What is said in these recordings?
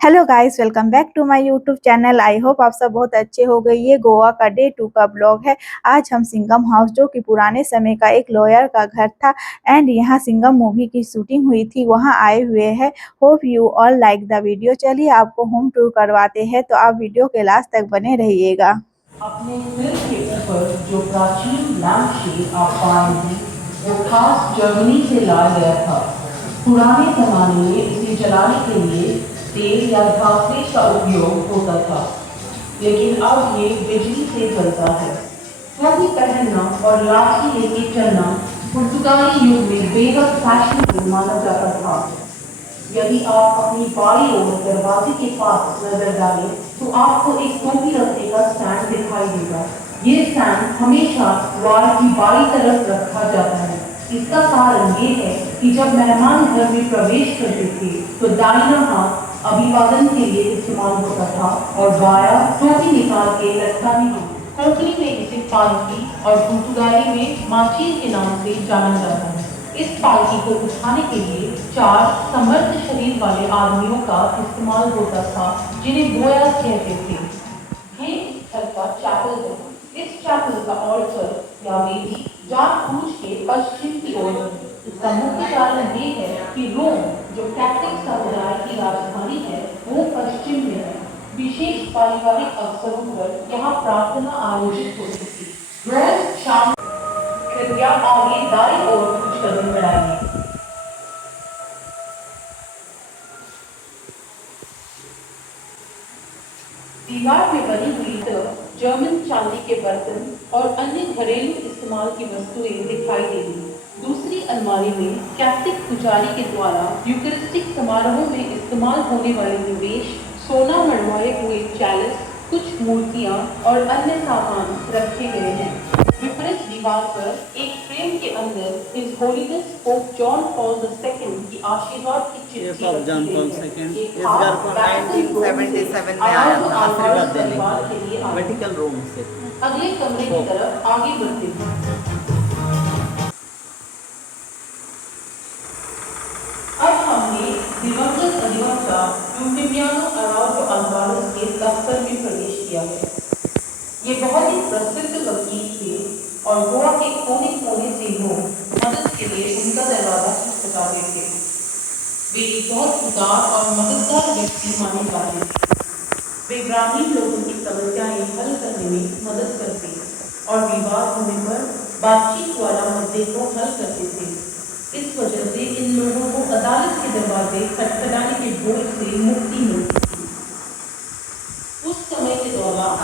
Hello guys, welcome back to my YouTube channel. I hope आप सब बहुत अच्छे हो गए। ये गोवा का डे 2 का ब्लॉग है। आज हम सिंघम हाउस, जो कि पुराने समय का एक लॉयर का घर था एंड यहाँ सिंघम मूवी की शूटिंग हुई थी, वहाँ आए हुए हैं। Hope you all like the video. चलिए आपको होम टूर करवाते हैं, तो आप वीडियो के लास्ट तक बने रहिएगा। अपने सिर के ऊपर जो प्राचीन लैंप शेड आप पाएंगे वो खास जर्मनी से लाया गया था। पुराने जमाने में इसे जलाने के लिए तेल या घासलेट का उपयोग होता था, लेकिन अब ये बिजली से चलता है। टोपी पहनना और लाठी लेके चलना पुर्तगाली युग में बेहद फैशनेबल माना जाता था। यदि आप अपनी बाईं ओर दरवाजे के पास नजर डालें तो आपको एक टोपी रखने का स्टैंड दिखाई देगा। ये स्टैंड हमेशा द्वार की बाईं तरफ रखा जाता है। इसका कारण ये है कि जब मेहमान घर में प्रवेश करते थे तो दाहिना हाथ अभिवादन के लिए इस्तेमाल होता था और बायां टोपी निकाल के लटकाने के। कोंकणी में इसे पालकी और पुर्तगाली में माचील के नाम से जाना जाता है। इस पालकी को उठाने के लिए 4 समर्थ शरीर वाले आदमियों का इस्तेमाल होता था, जिन्हें बोया कहते थे। ये स्थल का चैपल है। इस चैपल का ऑल्टर या वेदी जानबूझ के पश्चिम की ओर है। इसका मुख्य कारण ये है कि रोम, जो कैथोलिक समुदाय की राजधानी है, वो पश्चिम में है। विशेष पारिवारिक अवसरों पर यहाँ प्रार्थना आयोजित होती थी। रोज शाम कृपया आगे दाईं ओर कुछ कदम बढ़ाइए। दीवार में बनी हुई तरफ जर्मन चांदी के बर्तन और अन्य घरेलू इस्तेमाल की वस्तुएं दिखाई देंगी। दूसरी अलमारी में कैथोलिक पुजारी के द्वारा यूकरिस्टिक समारोहों में इस्तेमाल होने वाले निवेश, सोना मढ़वाए हुए चैलिस, कुछ मूर्तियां और अन्य सामान रखे गए हैं। विपरीत दीवार पर एक फ्रेम के अंदर his holiness pope John Paul II की आशीर्वाद की चिट्ठी पोप जॉन पॉल II इस घर को 1977 में आया था आशीर्वाद देने के लिए वेटिकन रोम से। अगले कमरे की तरफ आगे बढ़ते हैं। अब हमने दिवंगत अधिवक्ता यूफेमियानो अराउजो अल्वारेस के दफ्तर में प्रवेश किया है। ये बहुत ही प्रसिद्ध वकील थे और गोवा के कोने कोने से लोग मदद के लिए उनका दरवाजा खटखटाते थे। वे एक बहुत उदार और मददगार व्यक्ति माने जाते थे। वे ग्रामीण लोगों की समस्याएं हल करने में मदद करते और विवाद होने पर बातचीत द्वारा मुद्दे को हल करते थे। इस वजह से इन लोगों को अदालत के दरवाजे खटखटाने के बोझ से मुक्ति मिलती थी। उस समय के दौरान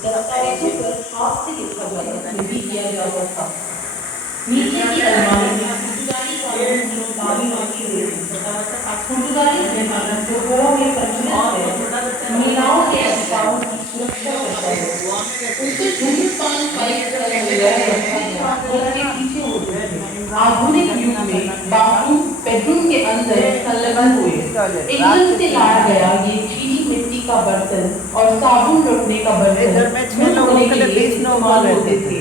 दस्तावेजों पर हाथ से लिखा जाता भी किया जाता था। नीचे की अलमारी में पुर्तगाली कानून की तारीफ रखी हुई है। पुर्तगाली कानून जो गोवा में प्रचलित है, महिलाओं के अधिकारों की सुरक्षा करता है। उसे धूम्रपान पाइप का पीछे होते हैं। आधुनिक युग में बाथरूम बेडरूम के अंदर संलग्न हुए। इंग्लैंड से लाया गया ये चीनी मिट्टी का बर्तन और साबुन रखने का बर्तन धोने के लिए इस्तेमाल होते थे।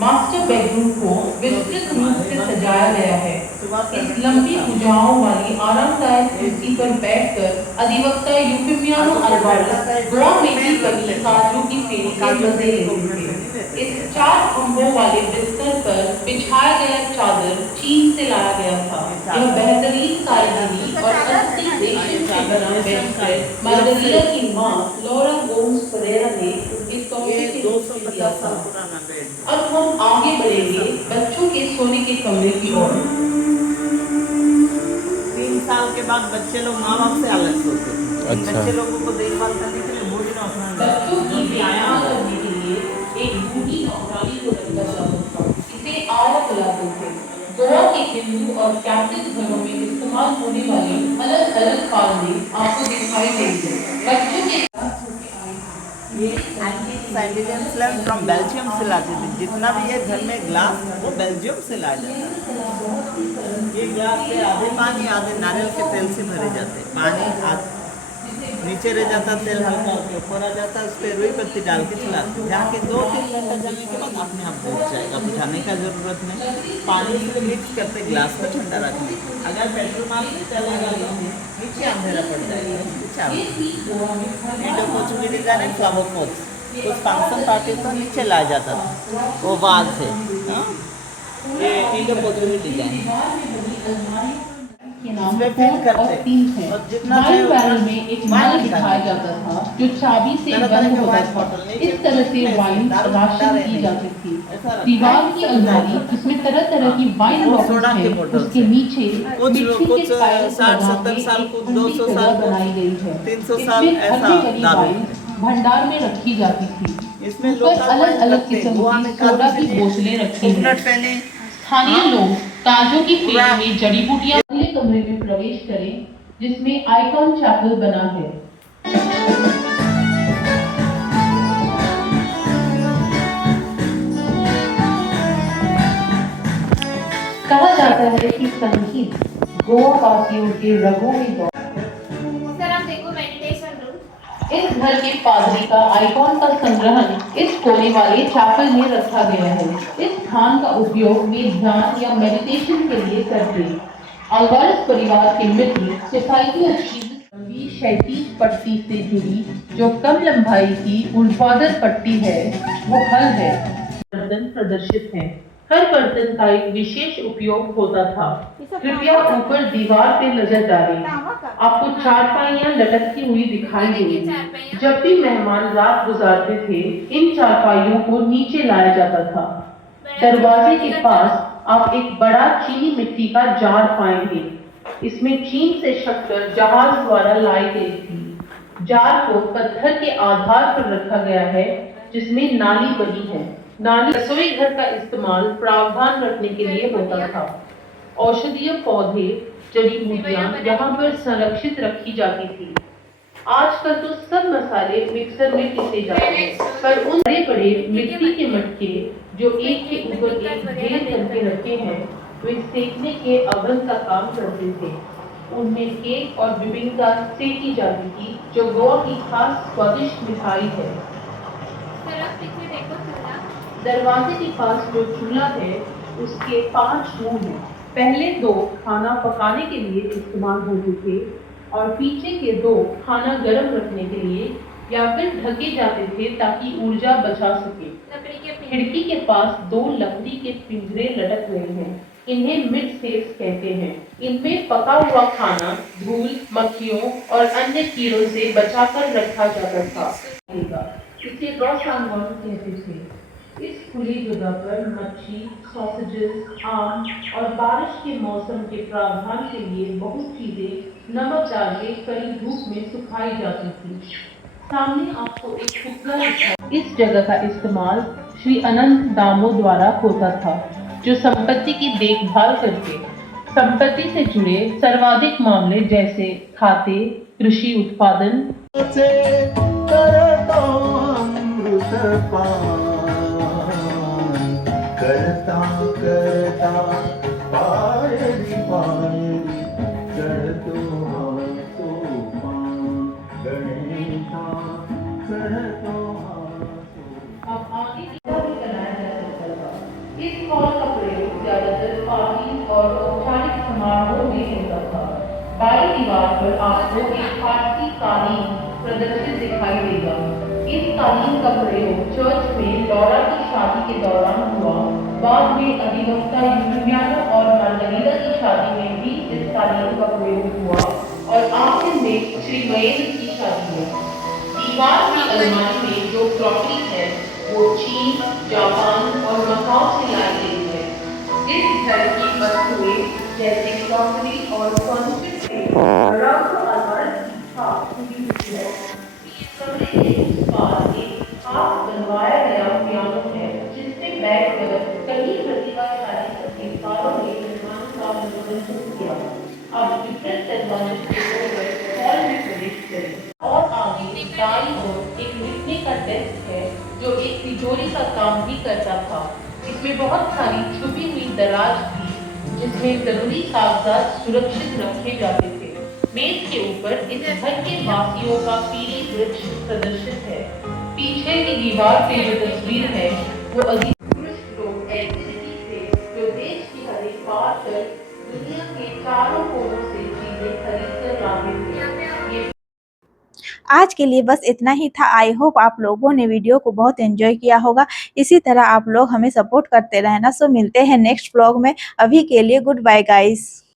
मास्टर बेडरूम को विस्तृत रूप से सजाया गया है। इस लंबी भुजाओं वाली आरामदायक कुर्सी पर बैठकर अधिवक्ता यूफेमियानो अल्वारेस गोवा में ही बनी काजू की फेरी के मजे लेते थे। इस 4 खंभों वाले बिस्तर पर बिछाया गया चादर चीन से लाया गया था। यह बेहतरीन कारीगरी और असली रेशम से बना बेडशीट मार्गरिटा की मां लॉरा गोम्स परेरा ने उनके तोहफे के रूप में दिया था। अब हम आगे बढ़ेंगे बच्चों के सोने के कमरे की ओर। 3 साल के बाद बच्चे लोग माँ बाप से अलग सोते हैं। अच्छा। बच्चे लोगों को देखभाल करने के लिए बूढ़ी नौकरानी बच्चों की व्यायाम करने के लिए एक बूढ़ी नौकरानी को रखा जाता था। इसे आया बुलाते थे। गोवा के हिंदू और कैथोलिक घरों में इस्तेमाल होने वाली अलग अलग कालें आपको दिखाई देंगी। बच्चों के ये साइबेरियन स्लैब फ्रॉम बेल्जियम से लाते थे। जितना भी ये घर में ग्लास वो बेल्जियम से लाया जाता है। ये ग्लास से आधे पानी आधे नारियल के तेल से भरे जाते हैं। पानी नीचे रह जाता, तेल हल्का होकर ऊपर आ जाता, उस पर रुई पत्ती डाल के चलाते। जहाँ के 2-3 घंटा जाने के बाद अपने आप बुझ जाएगा, बुझाने का जरूरत नहीं। पानी से मिक्स करते ग्लास को ठंडा रखने। अगर पेट्रोल मार के चलेगा नीचे अंधेरा पड़ जाएगा। चावल Indo Portuguese design and flower pots. कुछ फंक्शन पार्टी तो नीचे लाया जाता था वो वाल से। हाँ? ये इंडो पोर्चुगीज डिजाइन के नाम इसमें फिल फोर करते और तीन है। और जितना वाइन है बैरल उतना में एक वाइन नल निकालते दिखाया जाता था जो चाबी से तरह तरह बंद के होता वाइन था। बॉटल नीचे इस तरह से उसमें वाइन दारू राशन भंडार की है जाती थी। ऐसा रहता है। दीवार की अलमारी जिसमें तरह तरह की वाइन वो बॉटल्स सोडा के हैं, बोतल उसके से। नीचे कुछ मिट्टी कुछ के टाइल्स 60 लगा 70 के साल एक कुछ ठंडी 200 जगह साल बनाई कुछ गई है। 300 साल इसमें ऐसा भरने वाली दारू। वाइन भंडार में रखी जाती थी। इसमें ऊपर लोकल अलग वाइन अलग रखते हैं। किस्म गोवा की में सोडा काजू की चिली, बोतलें रखी हैं। कोकोनट पैनी। स्थानीय हाँ? लोग ताजों की फेरी पूरा में जड़ी बूटियां। अगले कमरे में प्रवेश करें जिसमें आइकॉन चैपल बना है। कहा जाता है कि संगीत गोवा वासियों के रगों में दौड़। सर आप देखो मेडिटेशन रूम। इस घर के पादरी का आइकॉन का संग्रहण इस कोने वाले चैपल में रखा गया है। इस स्थान का उपयोग वे ध्यान या मेडिटेशन के लिए करते हैं। अल्वारेस परिवार के मित्र सोसाइटी ऑफ लंबी क्षैतिज पट्टी से जुड़ी जो कम लंबाई की ऊर्ध्वाधर पट्टी है वो हल है। बर्तन प्रदर्शित हैं। हर बर्तन का एक विशेष उपयोग होता था। कृपया ऊपर दीवार पे नजर डालें। आपको चारपाइयां लटकती हुई दिखाई देंगी। जब भी मेहमान रात गुजारते थे इन चारपाइयों को नीचे लाया जाता था। दरवाजे के पास आप एक बड़ा चीनी मिट्टी का जार पाएंगे। इसमें चीन से शक्कर जहाज द्वारा लाई गई थी। जार को पत्थर के आधार पर रखा गया है जिसमें नाली बनी है। नाली रसोई घर का इस्तेमाल प्रावधान रखने के लिए होता था। औषधीय पौधे जड़ी बूटियां यहाँ पर संरक्षित रखी जाती थी। आजकल तो सब मसाले मिक्सर में पीसे जाते हैं, पर उन बड़े बड़े मिट्टी के मटके जो एक के ऊपर एक ढेर करके रखे हैं वे सेकने के अवन का काम करते थे। उनमें केक और बिबिंका सेकी जाती थी जो गोवा की खास स्वादिष्ट मिठाई है। सर आप पीछे देखो चूल्हा। दरवाजे के पास जो चूल्हा है उसके 5 मुंह हैं। पहले 2 खाना पकाने के लिए इस्तेमाल होते थे और पीछे के 2 खाना गर्म रखने के लिए या फिर ढके जाते थे ताकि ऊर्जा बचा सके। लकड़ी के खिड़की के पास 2 लकड़ी के पिंजरे लटक रहे हैं। इन्हें मिड सेल्स कहते हैं। इनमें पका हुआ खाना धूल, मक्खियों और अन्य कीड़ों से बचाकर रखा जाता था। इसे गौसांगवान कहते थे। इस खुली जगह पर मच्छी, सॉसेजेस, आम और बारिश के मौसम के प्रावधान के लिए बहुत चीजें नमक डाल के कड़ी धूप में सुखाई जाती थी। सामने आपको एक टुकड़ा दिखा। इस जगह का इस्तेमाल श्री अनंत दामो द्वारा होता था जो संपत्ति की देखभाल करके संपत्ति से जुड़े सर्वाधिक मामले जैसे खाते, कृषि उत्पादन करता करता पायरी पायरी चढ़तो हाथो पान गणेशा चढ़तो हाथो। अब आगे की तरफ बनाया जा सकता था। इस हॉल का प्रयोग ज्यादातर पार्टी और औपचारिक समारोह में होता था। बाई दीवार पर आपको एक फारसी कालीन प्रदर्शित दिखाई देगा। इस कालीन का प्रयोग चर्च में लौरा की शादी के दौरान हुआ। बाद में अधिवक्ता यूलियानो और मार्गरीटा की शादी में भी इस कालीन का प्रयोग हुआ और आखिर में श्री महेंद्र की शादी में। दीवार की अलमारी में जो क्रॉकरी है वो चीन, जापान और मकाओ से लाई गई है। इस घर की वस्तुएं जैसे क्रॉकरी और फर्नीचर से कमरे के उस पार एक हाथ बनवाया गया पियानो है जिसमें बैठकर कई प्रतिभाशाली संगीतकारों ने मेहमानों का मनोरंजन किया। अब विपरीत दरवाजे से होकर हॉल में प्रवेश करें और आगे दाईं ओर एक लिखने का डेस्क है जो एक तिजोरी का काम भी करता था। इसमें बहुत सारी छुपी हुई दराज थी जिसमें जरूरी कागजात सुरक्षित रखे जाते थे। मेज के ऊपर इस घर के वासियों का पीली वृक्ष प्रदर्शित है। पीछे की दीवार पे जो तस्वीर है वो अधिकृत लोग एलसीडी थे जो देश की हर एक बात पर दुनिया के चारों कोनों से चीजें खरीद कर लाते थे। आज के लिए बस इतना ही था। आई होप आप लोगों ने वीडियो को बहुत एंजॉय किया होगा। इसी तरह आप लोग हमें सपोर्ट करते रहना। सो मिलते हैं नेक्स्ट व्लॉग में। अभी के लिए गुड बाय गाइस।